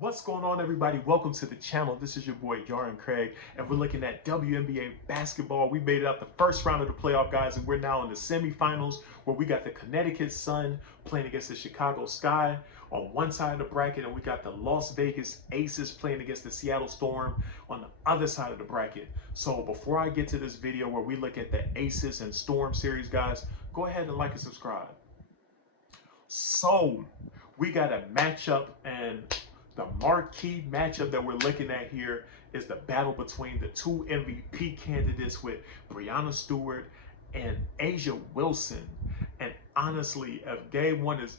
What's going on, everybody? Welcome to the channel. This is your boy Yaron Craig, and we're looking at WNBA basketball. We made it out the first round of the playoff, guys, and we're now in the semifinals where we got the Connecticut Sun playing against the Chicago Sky on one side of the bracket, and we got the Las Vegas Aces playing against the Seattle Storm on the other side of the bracket. So before I get to this video where we look at the Aces and Storm series, guys, go ahead and like and subscribe. So we got a matchup, and the marquee matchup that we're looking at here is the battle between the two MVP candidates with Breanna Stewart and A'ja Wilson. And honestly, if game one is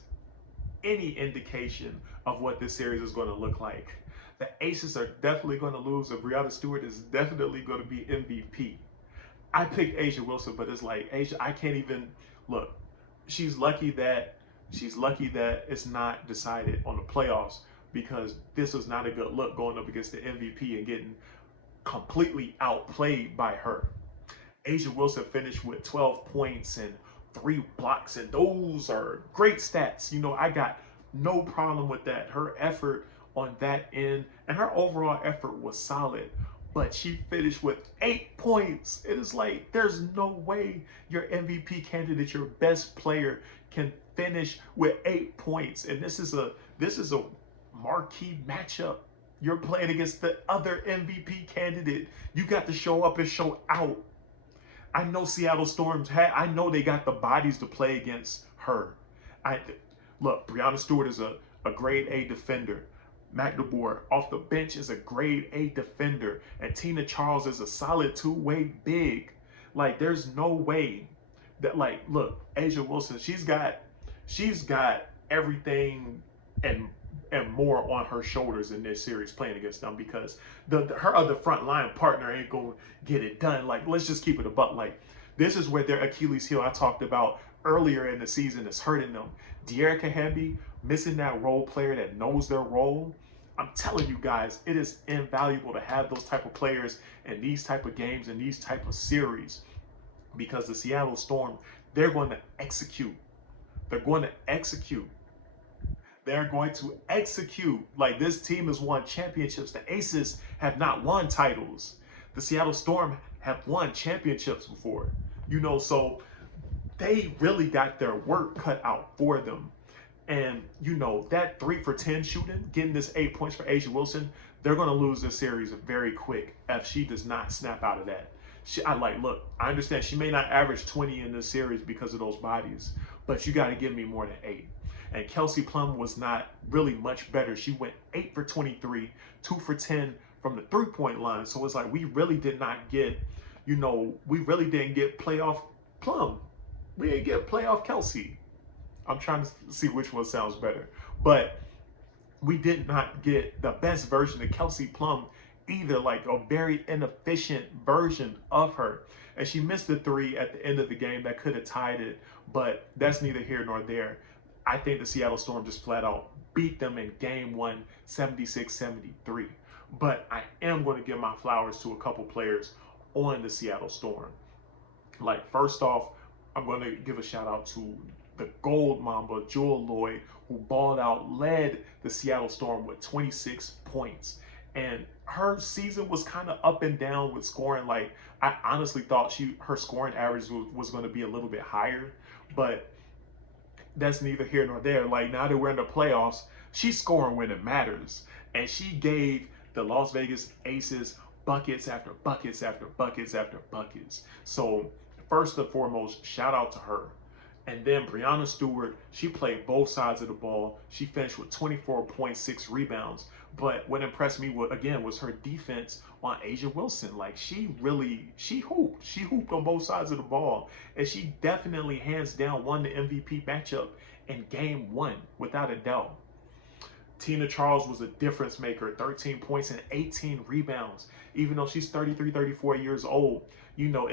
any indication of what this series is going to look like, the Aces are definitely going to lose, and Breanna Stewart is definitely going to be MVP. I picked A'ja Wilson, but it's like A'ja, I can't even look. She's lucky that it's not decided on the playoffs, because this was not a good look going up against the MVP and getting completely outplayed by her. A'ja Wilson finished with 12 points and 3 blocks, and those are great stats. You know, I got no problem with that. Her effort on that end and her overall effort was solid, but she finished with 8 points. It is like, there's no way your MVP candidate, your best player, can finish with 8 points. And this is a marquee matchup. You're playing against the other MVP candidate. You got to show up and show out. I know Seattle Storms I know they got the bodies to play against her. Look, Breanna Stewart is a grade A defender. McNamara off the bench is a grade A defender, and Tina Charles is a solid two-way big. Like, there's no way that, like, look, A'ja Wilson, she's got everything and more on her shoulders in this series playing against them, because her other front line partner ain't gonna get it done. Like, let's just keep it a buck. Like, this is where their Achilles heel I talked about earlier in the season is hurting them. De'Erica Hamby missing that role player that knows their role. I'm telling you guys, it is invaluable to have those type of players in these type of games and these type of series, because the Seattle Storm, they're going to execute. They're going to execute. They're going to execute. Like, this team has won championships. The Aces have not won titles. The Seattle Storm have won championships before. You know, so they really got their work cut out for them. And, you know, that 3 for 10 shooting, getting this 8 points for A'ja Wilson, they're going to lose this series very quick if she does not snap out of that. Look, I understand she may not average 20 in this series because of those bodies, but you got to give me more than 8. And Kelsey Plum was not really much better. She went 8 for 23, 2 for 10 from the three-point line. So it's like, we really did not get, you know, we really didn't get playoff Plum. We didn't get playoff Kelsey. I'm trying to see which one sounds better. But we did not get the best version of Kelsey Plum either, like a very inefficient version of her. And she missed the 3 at the end of the game that could have tied it, but that's neither here nor there. I think the Seattle Storm just flat out beat them in game one, 76-73. But I am going to give my flowers to a couple players on the Seattle Storm. Like, first off, I'm going to give a shout out to the Gold Mamba, Jewel Lloyd, who balled out, led the Seattle Storm with 26 points. And her season was kind of up and down with scoring. Like, I honestly thought her scoring average was going to be a little bit higher, but that's neither here nor there. Like, now that we're in the playoffs, she's scoring when it matters. And she gave the Las Vegas Aces buckets after buckets after buckets after buckets. So first and foremost, shout out to her. And then Breanna Stewart, she played both sides of the ball. She finished with 24.6 rebounds. But what impressed me, again, was her defense on A'ja Wilson. Like, she hooped. She hooped on both sides of the ball. And she definitely, hands down, won the MVP matchup in game one, without a doubt. Tina Charles was a difference maker, 13 points and 18 rebounds. Even though she's 33, 34 years old, you know,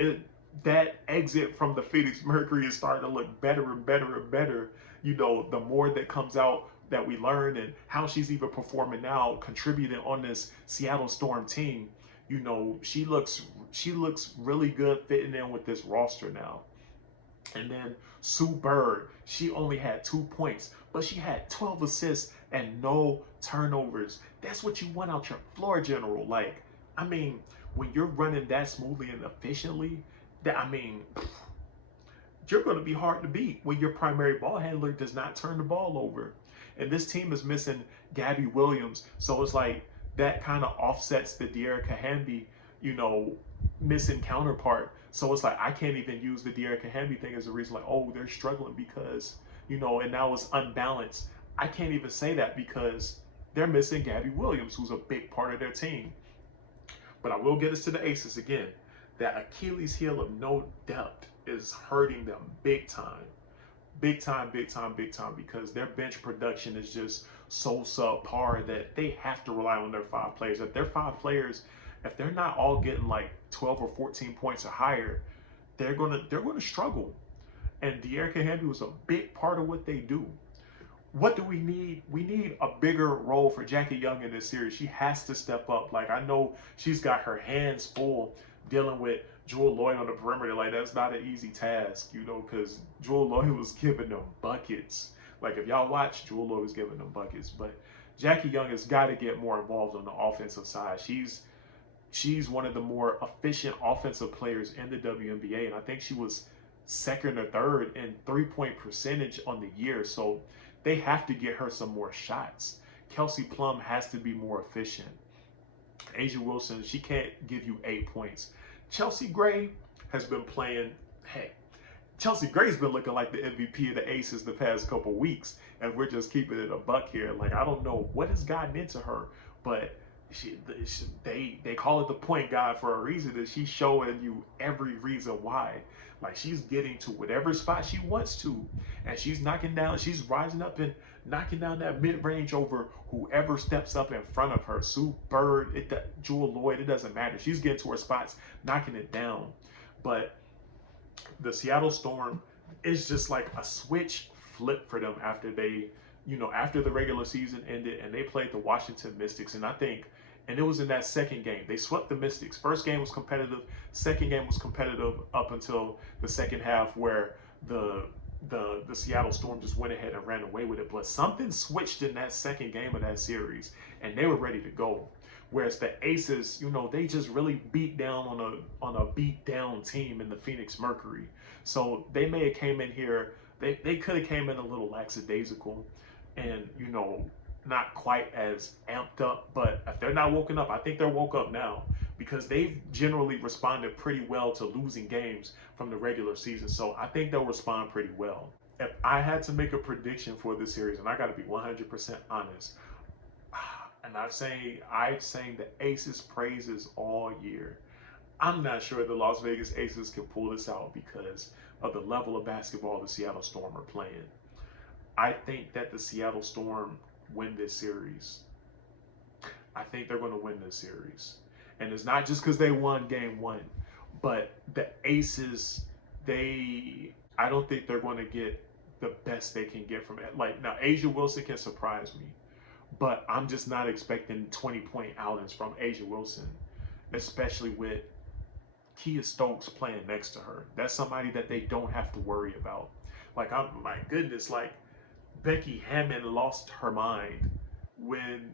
that exit from the Phoenix Mercury is starting to look better and better and better. You know, the more that comes out that we learn, and how she's even performing now, contributing on this Seattle Storm team, you know, she looks really good fitting in with this roster now. And then Sue Bird, she only had 2 points, but she had 12 assists, and no turnovers. That's what you want out your floor general. Like, I mean, when you're running that smoothly and efficiently, that I mean, you're going to be hard to beat when your primary ball handler does not turn the ball over. And this team is missing Gabby Williams, so it's like that kind of offsets the Dearica Hamby, you know, missing counterpart. So it's like I can't even use the Dearica Hamby thing as a reason, like, oh, they're struggling because, you know, and now it's unbalanced. I can't even say that because they're missing Gabby Williams, who's a big part of their team. But I will get us to the Aces again. That Achilles heel of no depth is hurting them big time. Big time, big time, big time, because their bench production is just so subpar that they have to rely on their 5 players. If their 5 players, if they're not all getting like 12 or 14 points or higher, they're gonna struggle. And Dearica Hamby was a big part of what they do. What do we need? We need a bigger role for Jackie Young in this series. She has to step up. Like, I know she's got her hands full dealing with Jewel Lloyd on the perimeter. Like, that's not an easy task, you know, because Jewel Lloyd was giving them buckets. Like, if y'all watch, Jewel Lloyd was giving them buckets. But Jackie Young has got to get more involved on the offensive side. She's one of the more efficient offensive players in the WNBA, and I think she was second or third in 3-point percentage on the year. So they have to get her some more shots. Kelsey Plum has to be more efficient. A'ja Wilson, she can't give you 8 points. Chelsea Gray has been playing, hey, Chelsea Gray's been looking like the MVP of the Aces the past couple weeks, and we're just keeping it a buck here. Like, I don't know what has gotten into her, but they call it the point guard for a reason, and she's showing you every reason why. Like, she's getting to whatever spot she wants to, and she's rising up and knocking down that mid-range over whoever steps up in front of her. Sue Bird, Jewel Lloyd, it doesn't matter. She's getting to her spots, knocking it down. But the Seattle Storm is just like a switch flip for them after after the regular season ended and they played the Washington Mystics. And it was in that second game. They swept the Mystics. First game was competitive. Second game was competitive up until the second half, where the Seattle Storm just went ahead and ran away with it. But something switched in that second game of that series, and they were ready to go. Whereas the Aces, they just really beat down on a beat down team in the Phoenix Mercury. So they may have came in here. They could have came in a little lackadaisical, and not quite as amped up. But if they're not woken up, I think they're woke up now, because they've generally responded pretty well to losing games from the regular season. So I think they'll respond pretty well. If I had to make a prediction for this series, and I got to be 100% honest, and I've sang the Aces praises all year, I'm not sure the Las Vegas Aces can pull this out because of the level of basketball the Seattle Storm are playing. I think that the Seattle Storm win this series. I think they're going to win this series. And it's not just because they won game 1, but the Aces, I don't think they're going to get the best they can get from it. Like, now, A'ja Wilson can surprise me, but I'm just not expecting 20-point outings from A'ja Wilson, especially with Kia Stokes playing next to her. That's somebody that they don't have to worry about. Like, my goodness, like, Becky Hammon lost her mind when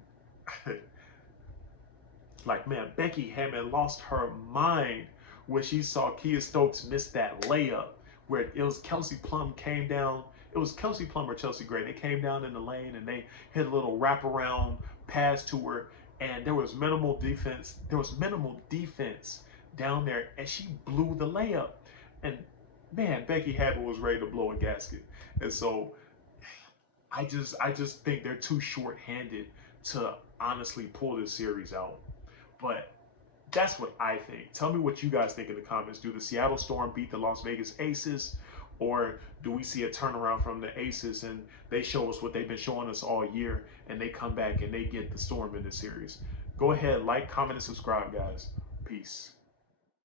Becky Hammon lost her mind when she saw Kia Stokes miss that layup, where it was Kelsey Plum came down. It was Kelsey Plum or Chelsea Gray. They came down in the lane and they hit a little wraparound pass to her, and there was minimal defense. Down there, and she blew the layup. And man, Becky Hammon was ready to blow a gasket. And so I just think they're too short-handed to honestly pull this series out. But that's what I think. Tell me what you guys think in the comments. Do the Seattle Storm beat the Las Vegas Aces? Or do we see a turnaround from the Aces and they show us what they've been showing us all year, and they come back and they get the Storm in the series? Go ahead, like, comment, and subscribe, guys. Peace.